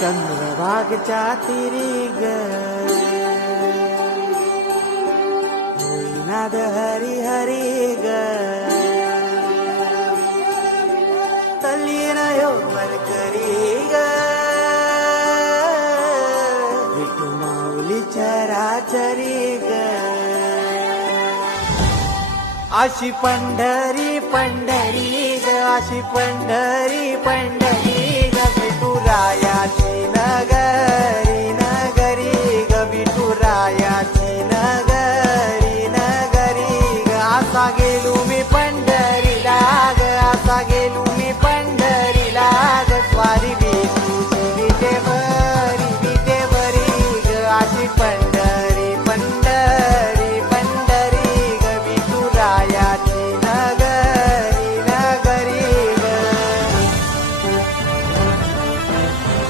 चंद्रभागच्या तिरी ग होईनाद हरी हरी ग तल्लीन यो मरकरी ग विठू माऊली चराचरी ग अशी पंढरी पंढरी ग अशी पंढरी पंढरी ग विठुराया